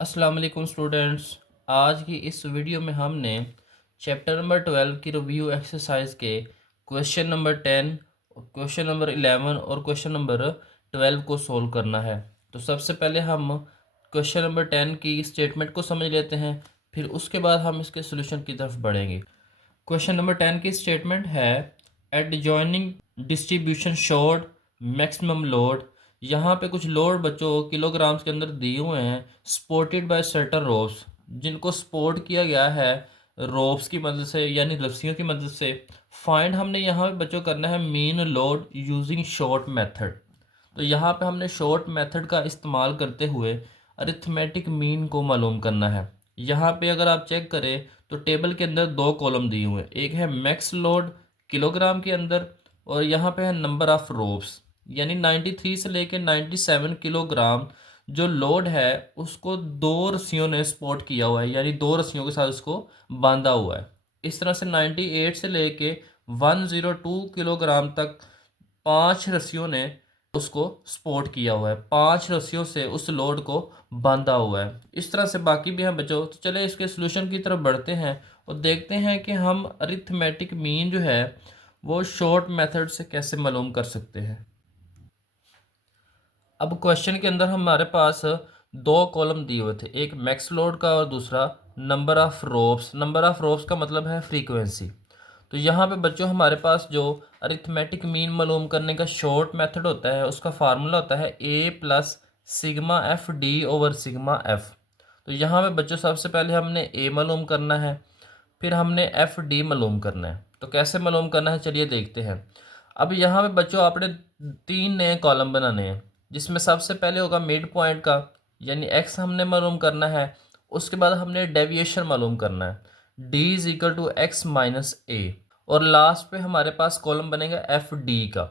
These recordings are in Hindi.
अस्सलाम वालेकुम स्टूडेंट्स। आज की इस वीडियो में हमने चैप्टर नंबर 12 की रिव्यू एक्सरसाइज के क्वेश्चन नंबर 10, क्वेश्चन नंबर 11 और क्वेश्चन नंबर 12 को सोल्व करना है। तो सबसे पहले हम क्वेश्चन नंबर 10 की स्टेटमेंट को समझ लेते हैं, फिर उसके बाद हम इसके सोल्यूशन की तरफ बढ़ेंगे। क्वेश्चन नंबर 10 की स्टेटमेंट है at joining distribution showed maximum load. यहाँ पे कुछ लोड बच्चों किलोग्राम्स के अंदर दिए हुए हैं, सपोर्टेड बाय सर्टन रोप्स, जिनको सपोर्ट किया गया है रोप्स की मदद से यानी रस्सियों की मदद से। फाइंड हमने यहाँ पे बच्चों करना है mean load using short method. तो यहाँ पे हमने शॉर्ट मेथड का इस्तेमाल करते हुए अरिथमेटिक मीन को मालूम करना है। यहाँ पे अगर आप चेक करें तो टेबल के अंदर दो कॉलम दिए हुए हैं, एक है मैक्स लोड किलोग्राम के अंदर और यहाँ पे है नंबर ऑफ रोप्स, यानी 93 से लेके 97 किलोग्राम जो लोड है उसको दो रस्सियों ने सपोर्ट किया हुआ है, यानी दो रस्सियों के साथ उसको बांधा हुआ है। इस तरह से 98 से लेके 102 किलोग्राम तक पांच रस्सियों ने उसको सपोर्ट किया हुआ है, पांच रस्सियों से उस लोड को बांधा हुआ है। इस तरह से बाकी भी हैं बच्चों। तो चले इसके सोल्यूशन की तरफ बढ़ते हैं और देखते हैं कि हम अरिथमेटिक मीन जो है वो शॉर्ट मेथड से कैसे मालूम कर सकते हैं। अब क्वेश्चन के अंदर हमारे पास दो कॉलम दिए हुए थे, एक मैक्स लोड का और दूसरा number of ropes. Number of ropes का मतलब है फ्रीक्वेंसी। तो यहाँ पे बच्चों हमारे पास जो अरिथमेटिक मीन मालूम करने का शॉर्ट मेथड होता है उसका फार्मूला होता है A plus sigma F D over sigma F. तो यहाँ पे बच्चों सबसे पहले हमने ए मालूम करना है, फिर हमने एफ डी मालूम करना है। तो कैसे मालूम करना है चलिए देखते हैं। अब यहाँ पे बच्चों आपने तीन नए कॉलम बनाने हैं, जिसमें सबसे पहले होगा मिड पॉइंट का, यानी एक्स हमने मालूम करना है। उसके बाद हमने डेविएशन मालूम करना है, D is equal to X minus A. और लास्ट पे हमारे पास कॉलम बनेगा एफ डी का।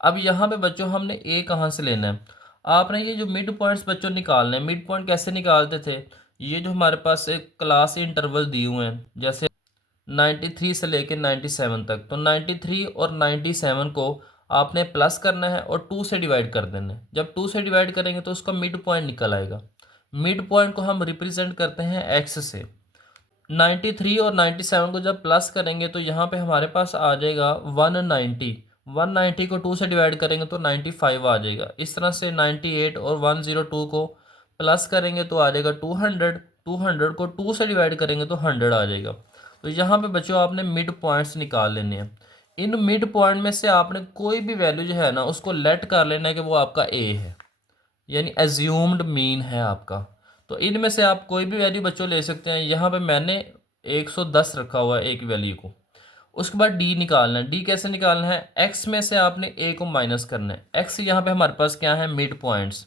अब यहाँ पे बच्चों हमने ए कहाँ से लेना है, आपने ये जो मिड पॉइंट्स बच्चों निकालने हैं। मिड पॉइंट कैसे निकालते थे, ये जो हमारे पास एक क्लास इंटरवल दिए हुए हैं, जैसे 93 से लेके 97 तक, तो 93 और 97 को आपने प्लस करना है और 2 से डिवाइड कर देना है। जब 2 से डिवाइड करेंगे तो उसका मिड पॉइंट निकल आएगा। मिड पॉइंट को हम रिप्रेजेंट करते हैं एक्स से। 93 और 97 को जब प्लस करेंगे तो यहाँ पे हमारे पास आ जाएगा 190। 190 को 2 से डिवाइड करेंगे तो 95 आ जाएगा। इस तरह से 98 और 102 को प्लस करेंगे तो आ जाएगा 200। 200 को 2 से डिवाइड करेंगे तो 100 आ जाएगा। तो यहाँ पे बच्चों आपने मिड पॉइंट्स निकाल लेने हैं। इन मिड पॉइंट में से आपने कोई भी वैल्यू जो है ना उसको लेट कर लेना है कि वो आपका ए है, यानी एज्यूम्ड मीन है आपका। तो इनमें से आप कोई भी वैल्यू बच्चों ले सकते हैं। यहाँ पे मैंने 110 रखा हुआ है एक वैल्यू को। उसके बाद डी निकालना है। डी कैसे निकालना है, एक्स में से आपने ए को माइनस करना है। एक्स यहाँ पे हमारे पास क्या है, मिड पॉइंट्स।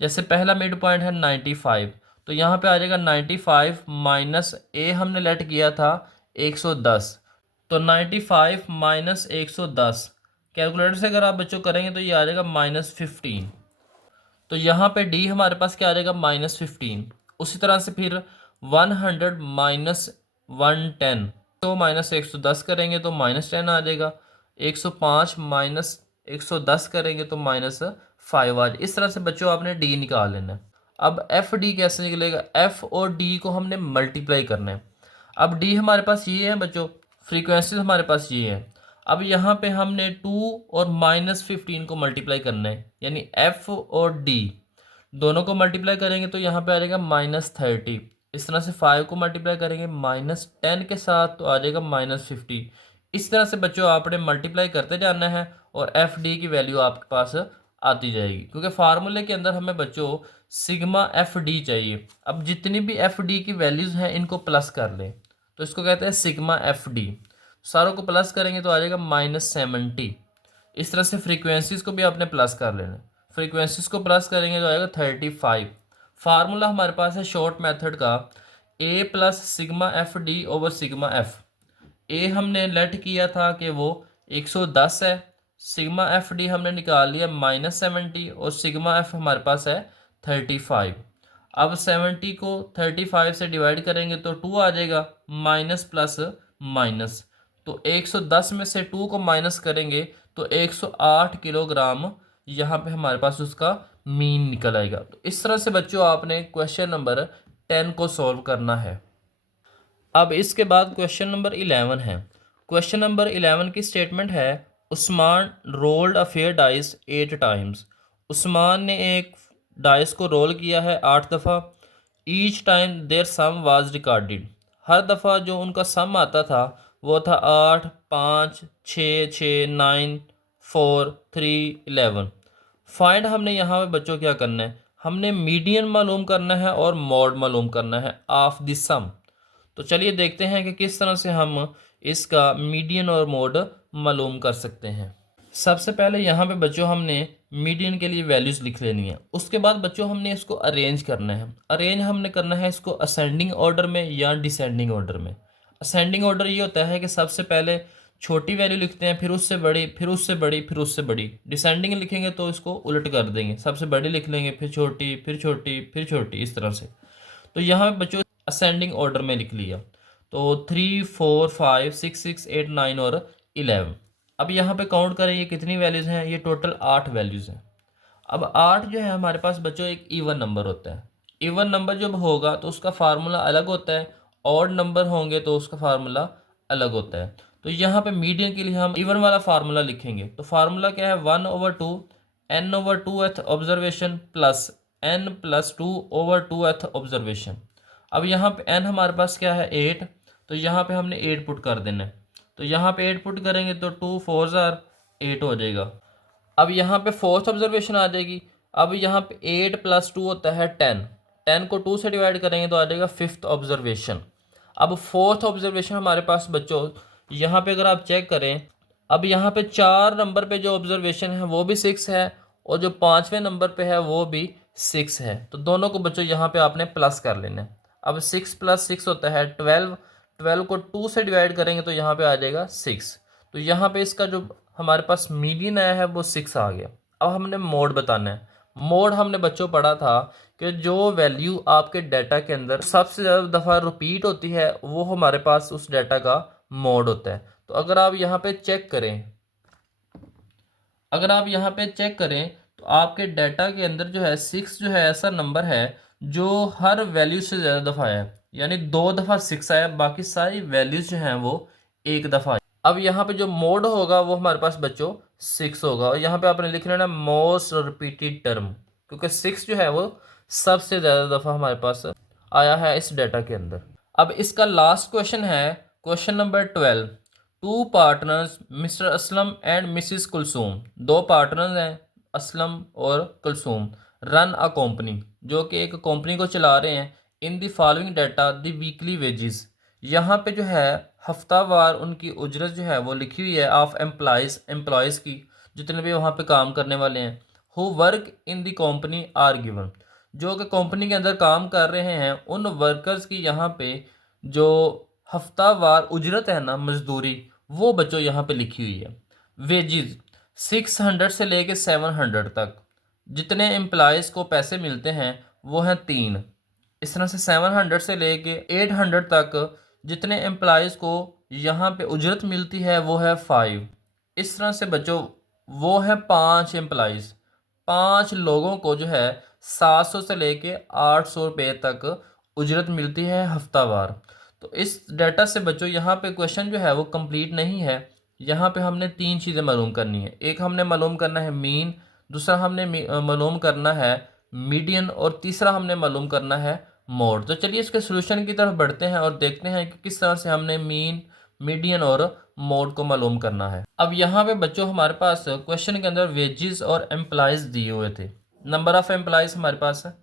जैसे पहला मिड पॉइंट है 95, तो यहाँ पे आ जाएगा 95 माइनस ए हमने लेट किया था 110। तो 95 माइनस 110 कैलकुलेटर से अगर आप बच्चों करेंगे तो ये आ जाएगा -15। तो यहाँ पे डी हमारे पास क्या आ जाएगा, -15। उसी तरह से फिर 100 माइनस 110, तो माइनस 110 करेंगे तो -10 आ जाएगा। 105 माइनस 110 करेंगे तो -5 आ जाएगा। इस तरह से बच्चों आपने डी निकाल लेना है। अब एफ डी कैसे निकलेगा, एफ और डी को हमने मल्टीप्लाई करना है। अब डी हमारे पास ये है बच्चों, फ्रीक्वेंसीज हमारे पास ये है। अब यहाँ पे हमने 2 और -15 को मल्टीप्लाई करना है, यानी एफ और डी दोनों को मल्टीप्लाई करेंगे तो यहाँ पे आ जाएगा -30। इस तरह से 5 को मल्टीप्लाई करेंगे -10 के साथ तो आ जाएगा -50। इस तरह से बच्चों आपने मल्टीप्लाई करते जाना है और एफ डी की वैल्यू आपके पास आती जाएगी, क्योंकि फार्मूले के अंदर हमें बच्चों सिग्मा एफ डी चाहिए। अब जितनी भी एफ डी की वैल्यूज़ हैं इनको प्लस कर लें, तो इसको कहते हैं सिग्मा एफ डी। सारों को प्लस करेंगे तो आ जाएगा -70। इस तरह से फ्रीक्वेंसीज को भी आपने प्लस कर लेना है। फ्रीक्वेंसीज को प्लस करेंगे तो आएगा 35। फार्मूला हमारे पास है शॉर्ट मेथड का, A plus sigma F D over sigma F. A हमने लेट किया था कि वो 110 है, सिग्मा एफ डी हमने निकाल लिया -70 और सिग्मा एफ हमारे पास है 35। अब 70 को 35 से डिवाइड करेंगे तो 2 आ जाएगा, माइनस प्लस माइनस। तो 110 में से 2 को माइनस करेंगे तो 108 किलोग्राम यहाँ पे हमारे पास उसका मीन निकल आएगा। तो इस तरह से बच्चों आपने क्वेश्चन नंबर 10 को सॉल्व करना है। अब इसके बाद क्वेश्चन नंबर 11 है। क्वेश्चन नंबर 11 की स्टेटमेंट है, Usman rolled a fair dice 8 times. Usman ने एक डाइस को रोल किया है 8 दफ़ा। Each time their sum was recorded. हर दफ़ा जो उनका सम आता था वो था 8, 5, 6, 6, 9, 4, 3, 11। फाइंड हमने यहाँ पे बच्चों क्या करना है, हमने मीडियन मालूम करना है और मॉड मालूम करना है ऑफ द सम। तो चलिए देखते हैं कि किस तरह से हम इसका मीडियन और मोड मालूम कर सकते हैं। सबसे पहले यहाँ पे बच्चों हमने मीडियन के लिए वैल्यूज़ लिख लेनी है। उसके बाद बच्चों हमने इसको अरेंज करना है। अरेंज हमने करना है इसको असेंडिंग ऑर्डर में या डिसेंडिंग ऑर्डर में। असेंडिंग ऑर्डर ये होता है कि सबसे पहले छोटी वैल्यू लिखते हैं, फिर उससे बड़ी, फिर उससे बड़ी, फिर उससे बड़ी। डिसेंडिंग लिखेंगे तो इसको उलट कर देंगे, सबसे बड़ी लिख लेंगे, फिर छोटी, फिर छोटी, फिर छोटी, इस तरह से। तो यहाँ पे बच्चों असेंडिंग ऑर्डर में लिख लिया। तो 3, 4, 5, 6, 6, 8, 9 और 11। अब यहाँ पे काउंट करें ये कितनी वैल्यूज़ हैं, ये टोटल 8 वैल्यूज़ हैं। अब 8 जो है हमारे पास बच्चों एक इवन नंबर होता है। इवन नंबर जब होगा तो उसका फार्मूला अलग होता है, ऑड नंबर होंगे तो उसका फार्मूला अलग होता है। तो यहाँ पे मीडियन के लिए हम इवन वाला फार्मूला लिखेंगे। तो फार्मूला क्या है, 1/2 n/2th observation plus n+2/2th observation. अब यहाँ पे n हमारे पास क्या है 8, तो यहाँ पे हमने 8 पुट कर देना है। तो यहाँ पे 8 पुट करेंगे तो 2 4 8 हो जाएगा। अब यहाँ पे फोर्थ ऑब्जर्वेशन आ जाएगी। अब यहाँ पे 8 + 2 होता है 10। 10 को 2 से डिवाइड करेंगे तो आ जाएगा फिफ्थ ऑब्जर्वेशन। अब फोर्थ ऑब्जर्वेशन हमारे पास बच्चों यहाँ पे अगर आप चेक करें, अब यहाँ पे 4 नंबर पे जो ऑब्जर्वेशन है वो भी 6 है और जो 5वें नंबर पे है वो भी 6 है। तो दोनों को बच्चों यहाँ पे आपने प्लस कर लेना है। अब 6 + 6 होता है 12। 12 को 2 से डिवाइड करेंगे तो यहाँ पे आ जाएगा 6। तो यहाँ पे इसका जो हमारे पास मीडियन आया है वो 6 आ गया। अब हमने मोड बताना है। मोड हमने बच्चों पढ़ा था कि जो वैल्यू आपके डाटा के अंदर सबसे ज़्यादा दफ़ा रिपीट होती है वो हमारे पास उस डाटा का मोड होता है। तो अगर आप यहाँ पे चेक करें, तो आपके डाटा के अंदर जो है 6 जो है ऐसा नंबर है जो हर वैल्यू से ज़्यादा दफ़ा आया, यानी 2 दफ़ा 6 आया, बाकी सारी वैल्यूज़ जो हैं वो 1 दफ़ा आई। अब यहाँ पे जो मोड होगा वो हमारे पास बच्चों 6 होगा और यहाँ पे आपने लिख लेना मोस्ट रिपीटेड टर्म, क्योंकि 6 जो है वो सबसे ज़्यादा दफ़ा हमारे पास आया है इस डाटा के अंदर। अब इसका लास्ट क्वेश्चन है question number 12। Two partners mister Aslam and Mrs Kulsoom, दो पार्टनर्स हैं असलम और कुलसूम, रन अ कंपनी, जो कि एक कंपनी को चला रहे हैं। In the following data the weekly wages, यहाँ पे जो है हफ्तावार उनकी उजरत जो है वो लिखी हुई है ऑफ एम्प्लॉयज़ की, जितने भी वहाँ पे काम करने वाले हैं। Who work in the company are given, जो कि कंपनी के अंदर काम कर रहे हैं उन वर्कर्स की यहाँ पे जो हफ्तावार उजरत है ना, मजदूरी, वो बच्चों यहाँ पे लिखी हुई है। वेजिज 600 से लेके 700 तक जितने एम्प्लॉयज़ को पैसे मिलते हैं वो हैं 3। इस तरह से 700 से लेके 800 तक जितने एम्प्लॉयज़ को यहाँ पे उजरत मिलती है वो है 5। इस तरह से बच्चों वो है 5 एम्प्लॉयज़, 5 लोगों को जो है 700 से लेके 800 रुपये तक उजरत मिलती है हफ्तावार। तो इस डाटा से बच्चों यहाँ पे क्वेश्चन जो है वो कंप्लीट नहीं है। यहाँ पे हमने 3 चीज़ें मालूम करनी है। एक हमने मालूम करना है मीन, दूसरा हमने मालूम करना है मीडियन और तीसरा हमने मालूम करना है मोड। तो चलिए इसके सोल्यूशन की तरफ बढ़ते हैं और देखते हैं कि किस तरह से हमने मीन, मीडियन और मोड को मालूम करना है। अब यहाँ पे बच्चों हमारे पास क्वेश्चन के अंदर वेजेस और एम्प्लॉयज़ दिए हुए थे, नंबर ऑफ़ एम्प्लॉयज़ हमारे पास है,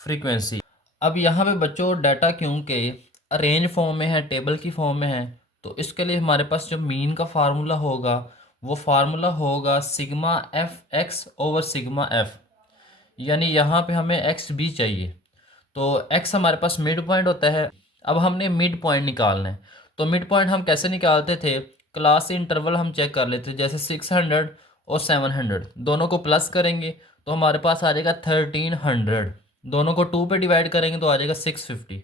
फ्रीक्वेंसी। अब यहाँ पे बच्चों डाटा क्योंकि अरेंज फॉर्म में है, टेबल की फॉर्म में है, तो इसके लिए हमारे पास जो मीन का फार्मूला होगा वो फार्मूला होगा sigma F X over sigma F, यानी यहाँ पे हमें एक्स भी चाहिए। तो एक्स हमारे पास मिड पॉइंट होता है। अब हमने मिड पॉइंट निकालना है। तो मिड पॉइंट हम कैसे निकालते थे, क्लास इंटरवल हम चेक कर लेते थे। जैसे 600 और 700 दोनों को प्लस करेंगे तो हमारे पास आ जाएगा 1300। दोनों को 2 पे डिवाइड करेंगे तो आ जाएगा 650।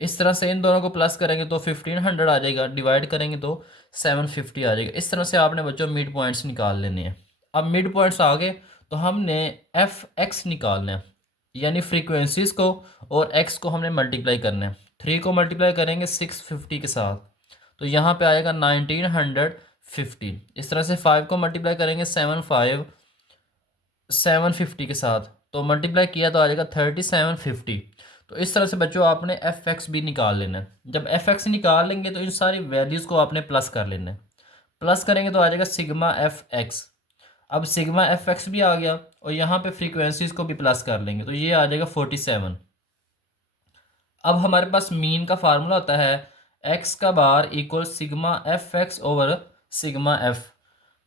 इस तरह से इन दोनों को प्लस करेंगे तो 1500 आ जाएगा, डिवाइड करेंगे तो 750 आ जाएगा। इस तरह से आपने बच्चों मिड पॉइंट्स निकाल लेने हैं। अब मिड पॉइंट्स आ गए तो हमने एफ एक्स निकालना है, यानी फ्रीक्वेंसीज़ को और एक्स को हमने मल्टीप्लाई करना है। 3 को मल्टीप्लाई करेंगे 650 के साथ, तो यहाँ पे आएगा 1915। इस तरह से 5 को मल्टीप्लाई करेंगे 750 के साथ, तो मल्टीप्लाई किया तो आ जाएगा 3750। तो इस तरह से बच्चों आपने एफ एक्स भी निकाल लेना है। जब एफ एक्स निकाल लेंगे तो इन सारी वैल्यूज़ को आपने प्लस कर लेना है। प्लस करेंगे तो आ जाएगा सिग्मा एफ एक्स। अब सिग्मा एफ एक्स भी आ गया और यहाँ पे फ्रीक्वेंसीज़ को भी प्लस कर लेंगे तो ये आ जाएगा 47। अब हमारे पास मीन का फार्मूला होता है एक्स का bar equal sigma F X over sigma F.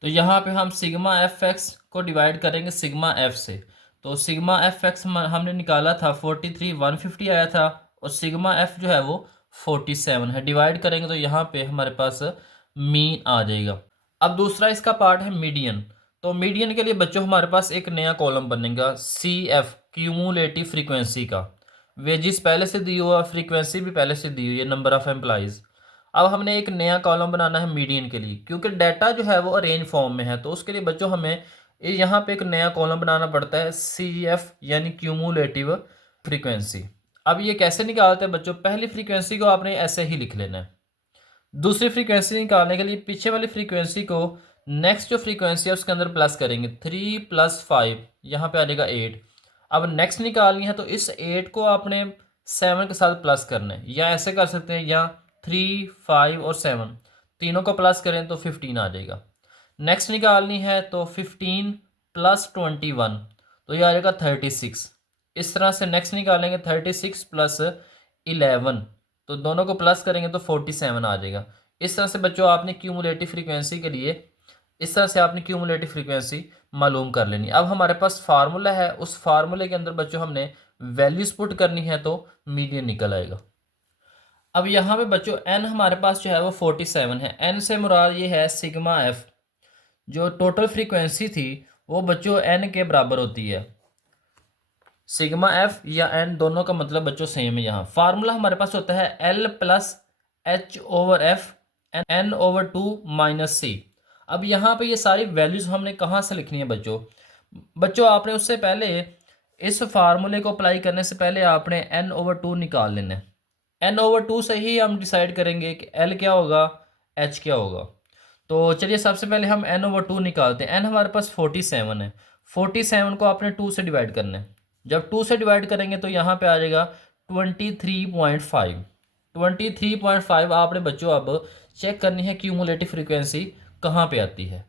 तो यहाँ पे हम सिग्मा एफ एक्स को डिवाइड करेंगे सिग्मा एफ से। तो सिग्मा एफ एक्स हमने निकाला था 43,150 आया था, और सिग्मा एफ जो है वो 47 है। डिवाइड करेंगे तो यहाँ पे हमारे पास मीन आ जाएगा। अब दूसरा इसका पार्ट है मीडियन। तो मीडियन के लिए बच्चों हमारे पास एक नया कॉलम बनेगा सी एफ, क्यूमुलेटिव फ्रीक्वेंसी का। वेजिस पहले से दी हुआ, फ्रीक्वेंसी भी पहले से दी हुई है, नंबर ऑफ एम्प्लॉइज़। अब हमने एक नया कॉलम बनाना है मीडियन के लिए, क्योंकि डाटा जो है वो अरेंज फॉर्म में है, तो उसके लिए बच्चों हमें यहाँ पे एक नया कॉलम बनाना पड़ता है सी एफ, यानी क्यूमुलेटिव फ्रीक्वेंसी। अब ये कैसे निकालते हैं बच्चों? पहली फ्रीक्वेंसी को आपने ऐसे ही लिख लेना है। दूसरी फ्रीक्वेंसी निकालने के लिए पीछे वाली फ्रीक्वेंसी को नेक्स्ट जो फ्रीक्वेंसी है उसके अंदर प्लस करेंगे। 3 + 5, यहाँ पे आ जाएगा 8। अब नेक्स्ट निकालनी है तो इस 8 को आपने 7 के साथ प्लस करना है, या ऐसे कर सकते हैं, या 3, 5 और 7 तीनों को प्लस करें तो 15 आ जाएगा। नेक्स्ट निकालनी है तो 15 + 21, तो ये आ जाएगा 36। इस तरह से नेक्स्ट निकालेंगे 36 + 11, तो दोनों को प्लस करेंगे तो 47 आ जाएगा। इस तरह से बच्चों आपने क्यूमुलेटिव फ्रीक्वेंसी के लिए इस तरह से आपने क्यूमुलेटिव फ्रीक्वेंसी मालूम कर लेनी। अब हमारे पास फार्मूला है, उस फार्मूले के अंदर बच्चों हमने वैल्यूज पुट करनी है तो मीडियन निकल आएगा। अब यहाँ पे बच्चों एन हमारे पास जो है वो 47 है। एन से मुराद ये है सिग्मा एफ। जो टोटल फ्रीक्वेंसी थी वो बच्चों एन के बराबर होती है। सिग्मा एफ या एन दोनों का मतलब बच्चों सेम है। यहाँ फार्मूला हमारे पास होता है L plus H over F N over 2 minus C. अब यहाँ पे ये सारी वैल्यूज़ हमने कहाँ से लिखनी है बच्चों? बच्चों आपने उससे पहले इस फार्मूले को अप्लाई करने से पहले आपने एन ओवर 2 निकाल लेना है। एन ओवर 2 से ही हम डिसाइड करेंगे कि एल क्या होगा, एच क्या होगा। तो चलिए सबसे पहले हम एन ओवर 2 निकालते हैं। एन हमारे पास 47 है। 47 को आपने 2 से डिवाइड करना है। जब 2 से डिवाइड करेंगे तो यहाँ पे आ जाएगा 23.5। 23.5 आपने बच्चों अब चेक करनी है क्यूमुलेटिव फ्रीक्वेंसी कहाँ पे आती है।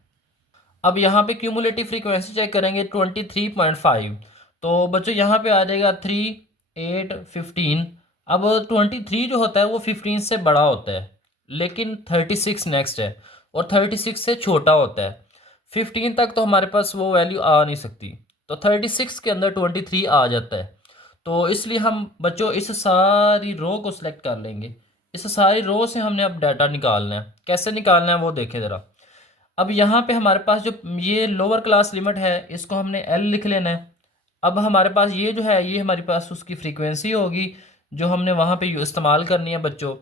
अब यहाँ पे क्यूमुलेटिव फ्रीक्वेंसी चेक करेंगे 23.5, तो बच्चों यहाँ पे आ जाएगा 3, 8, 15। अब 23 जो होता है वो 15 से बड़ा होता है, लेकिन 36 नेक्स्ट है और 36 से छोटा होता है। 15 तक तो हमारे पास वो वैल्यू आ नहीं सकती, तो 36 के अंदर 23 आ जाता है। तो इसलिए हम बच्चों इस सारी रो को सिलेक्ट कर लेंगे। इस सारी रो से हमने अब डाटा निकालना है। कैसे निकालना है वो देखें ज़रा। अब यहाँ पे हमारे पास जो ये लोअर क्लास लिमिट है इसको हमने एल लिख लेना है। अब हमारे पास ये जो है ये हमारे पास उसकी फ्रीक्वेंसी होगी जो हमने वहाँ पे इस्तेमाल करनी है बच्चों।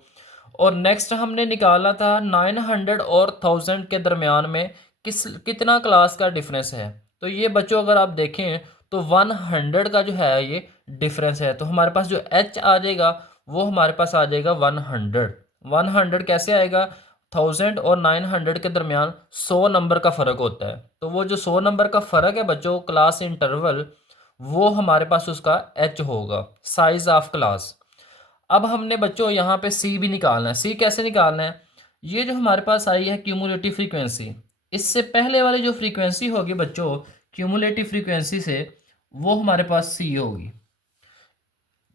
और नेक्स्ट हमने निकाला था 900 और 1000 के दरमियान में कितना क्लास का डिफरेंस है। तो ये बच्चों अगर आप देखें तो 100 का जो है ये डिफरेंस है। तो हमारे पास जो एच आ जाएगा वो हमारे पास आ जाएगा 100। 100 कैसे आएगा? 1000 और 900 के दरमियान 100 नंबर का फ़र्क होता है। तो वो जो 100 नंबर का फ़र्क है बच्चों क्लास इंटरवल, वो हमारे पास उसका एच होगा, साइज़ ऑफ क्लास। अब हमने बच्चों यहाँ पे सी भी निकालना है। सी कैसे निकालना है? ये जो हमारे पास आई है क्यूमुलेटिव फ्रीक्वेंसी, इससे पहले वाली जो फ्रीक्वेंसी होगी बच्चों क्यूमुलेटिव फ्रीक्वेंसी से, वो हमारे पास सी होगी।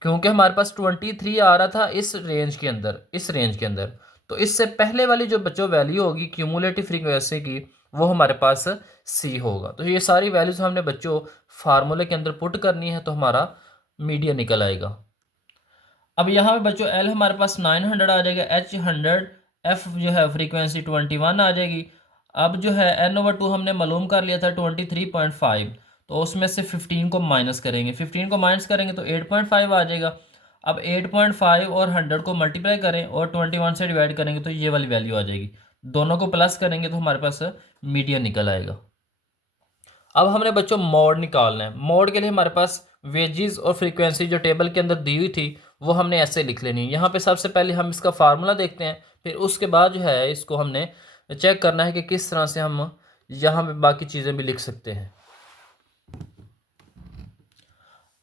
क्योंकि हमारे पास 23 आ रहा था इस रेंज के अंदर, इस रेंज के अंदर, तो इससे पहले वाली जो बच्चों वैल्यू होगी क्यूमुलेटिव फ्रीक्वेंसी की, वो हमारे पास सी होगा। तो ये सारी वैल्यूज़ हमने बच्चों फार्मूले के अंदर पुट करनी है तो हमारा मीडियन निकल आएगा। अब यहाँ पे बच्चों एल हमारे पास 900 आ जाएगा, एच 100, एफ जो है फ्रीक्वेंसी 21 आ जाएगी। अब जो है एन ओवर 2 हमने मालूम कर लिया था 23.5, तो उसमें से 15 को माइनस करेंगे। 15 को माइनस करेंगे तो 8.5 आ जाएगा। अब 8.5 और 100 को मल्टीप्लाई करें और 21 से डिवाइड करेंगे तो ये वाली वैल्यू आ जाएगी। दोनों को प्लस करेंगे तो हमारे पास मीडियन निकल आएगा। अब हमने बच्चों मोड निकालना है। मोड के लिए हमारे पास वेजेस और फ्रीक्वेंसी जो टेबल के अंदर दी हुई थी वो हमने ऐसे लिख लेनी है। यहाँ पे सबसे पहले हम इसका फार्मूला देखते हैं, फिर उसके बाद जो है इसको हमने चेक करना है कि किस तरह से हम यहाँ पे बाकी चीज़ें भी लिख सकते हैं।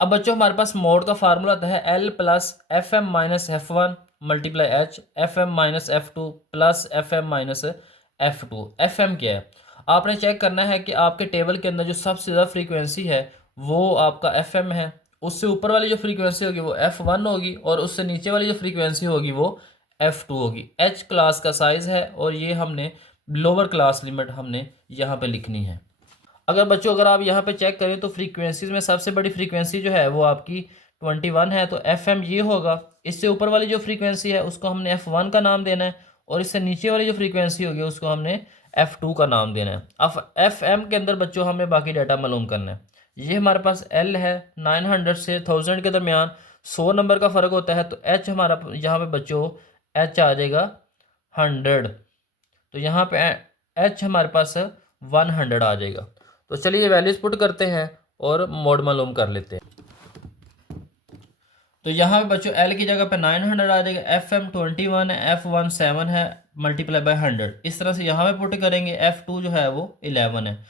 अब बच्चों हमारे पास मोड का फार्मूला आता है L plus F M minus F one multiply H F M minus F two plus F M minus F two. F M क्या है, आपने चेक करना है कि आपके टेबल के अंदर जो सबसे ज़्यादा फ्रीक्वेंसी है वो आपका एफ एम है। उससे ऊपर वाली जो फ्रीक्वेंसी होगी वो एफ वन होगी और उससे नीचे वाली जो फ्रीक्वेंसी होगी वो एफ टू होगी। एच क्लास का साइज़ है और ये हमने लोअर क्लास लिमिट हमने यहाँ पे लिखनी है। अगर आप यहाँ पे चेक करें तो फ्रीक्वेंसीज में सबसे बड़ी फ्रीक्वेंसी जो है वो आपकी 21 है, तो एफ एम ये होगा। इससे ऊपर वाली जो फ्रीक्वेंसी है उसको हमने F1 का नाम देना है और इससे नीचे वाली जो फ्रीक्वेंसी होगी उसको हमने F2 का नाम देना है। अब एफ एम के अंदर बच्चों हमें बाकी डाटा मालूम करना है। ये हमारे पास L है, 900 से 1000 के दरमियान 100 नंबर का फ़र्क होता है, तो H हमारा यहाँ पे बच्चों H आ जाएगा 100, तो यहाँ पे H हमारे पास 100 आ जाएगा। तो चलिए ये वैल्यूज पुट करते हैं और मोड मालूम कर लेते हैं। तो यहाँ पे बच्चों L की जगह पे 900 आ जाएगा, एफ एम 21 है, F1 7 है, मल्टीप्लाई बाय 100। इस तरह से यहाँ पे पुट करेंगे। F2 जो है वो 11 है,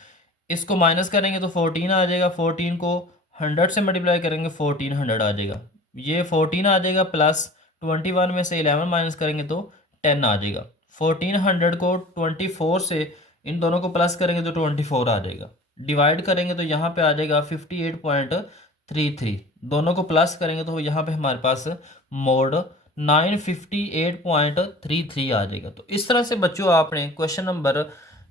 इसको माइनस करेंगे तो 14 आ जाएगा। 14 को 100 से मल्टीप्लाई करेंगे 1400 आ जाएगा। ये 14 आ जाएगा प्लस 21 में से 11 माइनस करेंगे तो 10 आ जाएगा। 1400 को 24 से इन दोनों को प्लस करेंगे तो 24 आ जाएगा। डिवाइड करेंगे तो यहाँ पे आ जाएगा 58.33। दोनों को प्लस करेंगे तो यहाँ पे हमारे पास मोड 958.33 आ जाएगा। तो इस तरह से बच्चों आपने क्वेश्चन नंबर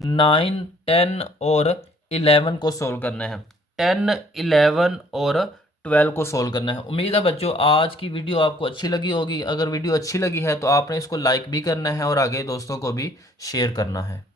9, 10 और 11 को सोल्व करना है। 10, 11 और 12 को सोल्व करना है। उम्मीद है बच्चों आज की वीडियो आपको अच्छी लगी होगी। अगर वीडियो अच्छी लगी है तो आपने इसको लाइक भी करना है और आगे दोस्तों को भी शेयर करना है।